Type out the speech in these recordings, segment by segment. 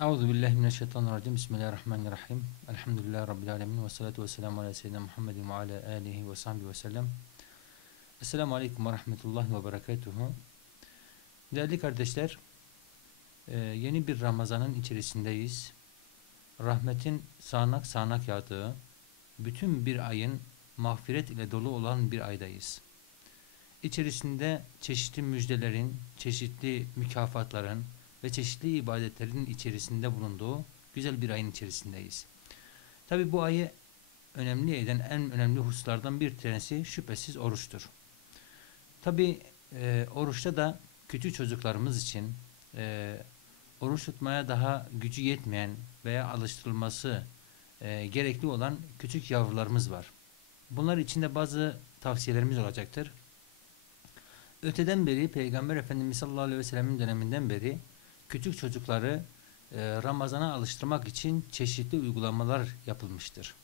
Euzubillahimineşşeytanirracim. Bismillahirrahmanirrahim. Elhamdülillahi Rabbil alemin. Ve salatu ve selamu ala seyyidina Muhammedin ve ala alihi ve sahbihi ve sellem. Esselamu aleyküm ve rahmetullahi ve berekatuhu. Değerli kardeşler, yeni bir Ramazan'ın içerisindeyiz. Rahmetin sağanak sağanak yağdığı, bütün bir ayın mağfiret ile dolu olan bir aydayız. İçerisinde çeşitli müjdelerin, çeşitli mükafatların ve çeşitli ibadetlerin içerisinde bulunduğu güzel bir ayın içerisindeyiz. Tabi bu ayı önemli eden en önemli hususlardan bir tanesi şüphesiz oruçtur. Tabi oruçta da küçük çocuklarımız için oruç tutmaya daha gücü yetmeyen veya alıştırılması gerekli olan küçük yavrularımız var. Bunlar için de bazı tavsiyelerimiz olacaktır. Öteden beri Peygamber Efendimiz sallallahu aleyhi ve sellem'in döneminden beri küçük çocukları Ramazan'a alıştırmak için çeşitli uygulamalar yapılmıştır.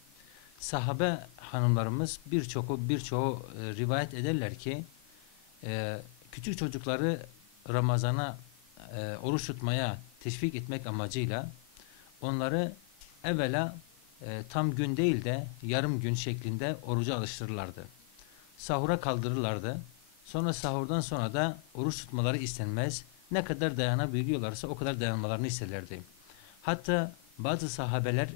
Sahabe hanımlarımız birçoğu rivayet ederler ki küçük çocukları Ramazan'a oruç tutmaya teşvik etmek amacıyla onları evvela tam gün değil de yarım gün şeklinde oruca alıştırırlardı. Sahura kaldırırlardı. Sonra sahurdan sonra da oruç tutmaları istenmez. Ne kadar dayanabiliyorlarsa o kadar dayanmalarını isterlerdi. Hatta bazı sahabeler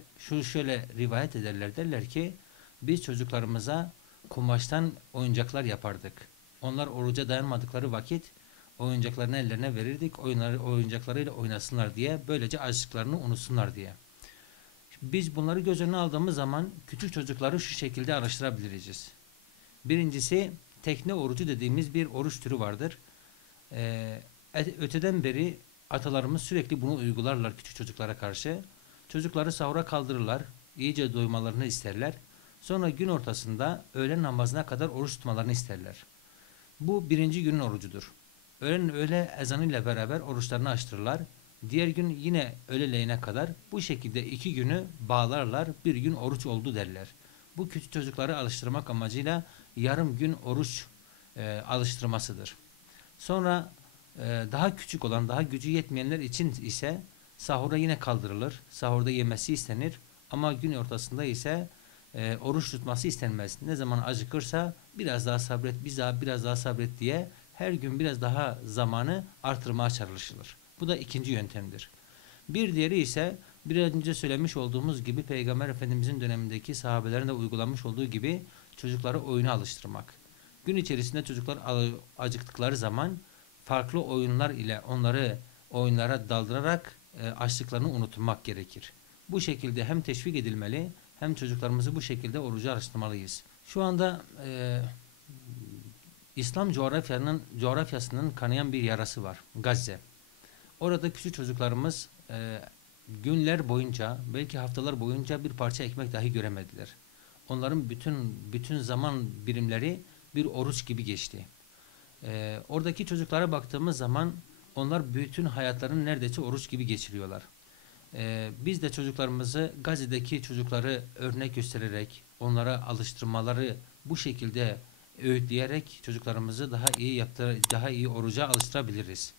şöyle rivayet ederler, derler ki biz çocuklarımıza kumaştan oyuncaklar yapardık. Onlar oruca dayanmadıkları vakit oyuncaklarını ellerine verirdik. Oyuncaklarıyla oynasınlar diye, böylece açlıklarını unutsunlar diye. Biz bunları göz önüne aldığımız zaman küçük çocukları şu şekilde araştırabiliriz. Birincisi, tekne orucu dediğimiz bir oruç türü vardır. Öteden beri atalarımız sürekli bunu uygularlar küçük çocuklara karşı. Çocukları sahura kaldırırlar, iyice doymalarını isterler. Sonra gün ortasında öğlen namazına kadar oruç tutmalarını isterler. Bu birinci günün orucudur. Öğle ezanıyla beraber oruçlarını açtırırlar. Diğer gün yine öğleleğine kadar bu şekilde 2 günü bağlarlar, bir gün oruç oldu derler. Bu küçük çocukları alıştırmak amacıyla yarım gün oruç alıştırmasıdır. Sonra daha küçük olan, daha gücü yetmeyenler için ise sahura yine kaldırılır. Sahurda yemesi istenir ama gün ortasında ise oruç tutması istenmez. Ne zaman acıkırsa biraz daha sabret, biraz daha sabret diye her gün biraz daha zamanı artırmaya çalışılır. Bu da ikinci yöntemdir. Bir diğeri ise biraz önce söylemiş olduğumuz gibi Peygamber Efendimizin dönemindeki sahabelerin de uygulamış olduğu gibi çocukları oyuna alıştırmak. Gün içerisinde çocuklar acıktıkları zaman farklı oyunlar ile onları oyunlara daldırarak açlıklarını unutturmak gerekir. Bu şekilde hem teşvik edilmeli hem çocuklarımızı bu şekilde oruca alıştırmalıyız. Şu anda İslam coğrafyasının kanayan bir yarası var. Gazze. Orada küçük çocuklarımız günler boyunca, belki haftalar boyunca bir parça ekmek dahi göremediler. Onların bütün zaman birimleri bir oruç gibi geçti. Oradaki çocuklara baktığımız zaman onlar bütün hayatlarını neredeyse oruç gibi geçiriyorlar. Biz de çocuklarımızı Gazze'deki çocukları örnek göstererek, onlara alıştırmaları bu şekilde öğütleyerek çocuklarımızı daha iyi oruca alıştırabiliriz.